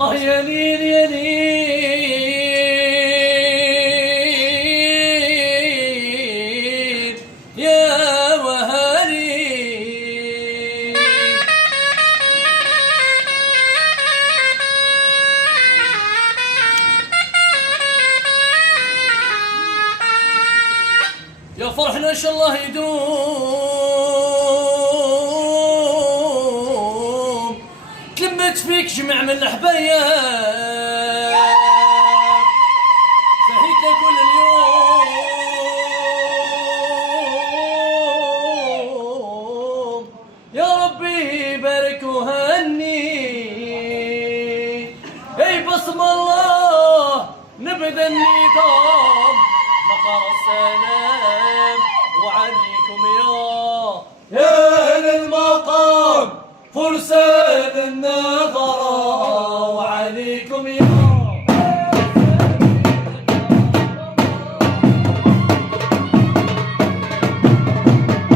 يا ليل يا ليل يا وهلي. يا فرحنا ان شاء الله يدوم، تلمت فيك جمع من الحبايب، فهيت كل اليوم. يا ربي بارك وهني، اي بسم الله نبدا النظام، مقر السلام وعليكم يا اهل المقام، فرسان النظرة وعليكم يا